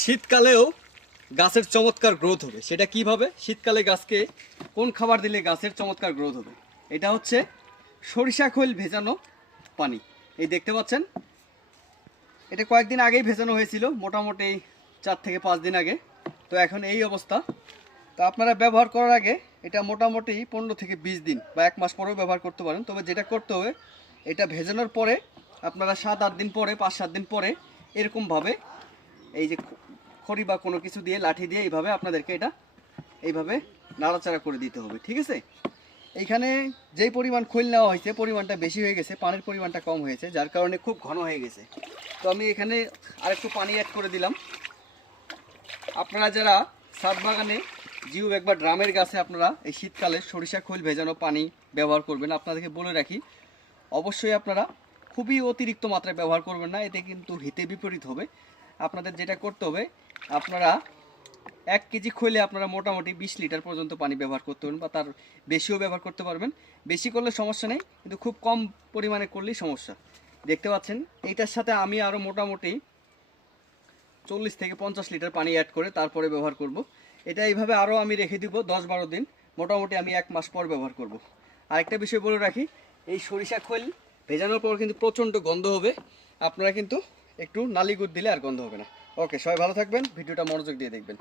শীতকালেও গাছের চমৎকার গ্রোথ হবে। সেটা কীভাবে শীতকালে গাছকে কোন খাবার দিলে গাছের চমৎকার গ্রোথ হবে? এটা হচ্ছে সরিষা খৈল ভেজানো পানি। এই দেখতে পাচ্ছেন? এটা কয়েকদিন আগেই ভেজানো হয়েছিল, মোটামুটি চার থেকে পাঁচ দিন আগে। তো এখন এই অবস্থা। তো আপনারা ব্যবহার করার আগে এটা মোটামুটি পনেরো থেকে বিশ দিন বা এক মাস পরেও ব্যবহার করতে পারেন। তবে যেটা করতে হবে, এটা ভেজানোর পরে আপনারা সাত আট দিন পরে, পাঁচ সাত দিন পরে এরকমভাবে এই যে খড়ি বা কোনো কিছু দিয়ে, লাঠি দিয়ে এইভাবে আপনাদেরকে এটা এইভাবে নাড়াচাড়া করে দিতে হবে, ঠিক আছে? এইখানে যেই পরিমাণ খৈল নেওয়া হয়েছে, পরিমাণটা বেশি হয়ে গেছে, পানির পরিমাণটা কম হয়েছে, যার কারণে খুব ঘন হয়ে গেছে। তো আমি এখানে আরেকটু পানি অ্যাড করে দিলাম। আপনারা যারা ছাদ বাগানে জিও বা ড্রামের গাছে আপনারা এই শীতকালে সরিষা খৈল ভেজানো পানি ব্যবহার করবেন, আপনাদেরকে বলে রাখি, অবশ্যই আপনারা খুবই অতিরিক্ত মাত্রায় ব্যবহার করবেন না, এতে কিন্তু হিতে বিপরীত হবে। আপনাদের যেটা করতে হবে, আপনারা এক কেজি খৈলে আপনারা মোটামুটি বিশ লিটার পর্যন্ত পানি ব্যবহার করতে পারবেন বা তার বেশিও ব্যবহার করতে পারবেন। বেশি করলে সমস্যা নেই, কিন্তু খুব কম পরিমাণে করলেই সমস্যা। দেখতে পাচ্ছেন, এইটার সাথে আমি আরও মোটামুটি চল্লিশ থেকে পঞ্চাশ লিটার পানি অ্যাড করে তারপরে ব্যবহার করব। এটা এইভাবে আরও আমি রেখে দিব দশ বারো দিন, মোটামুটি আমি এক মাস পর ব্যবহার করব। আরেকটা বিষয় বলে রাখি, এই সরিষা খৈল ভেজানোর পর কিন্তু প্রচণ্ড গন্ধ হবে, আপনারা কিন্তু একটু নালি গুড় দিলে আর গন্ধ হবে না। ওকে সবাই ভালো থাকবেন, ভিডিওটা মনোযোগ দিয়ে দেখবেন।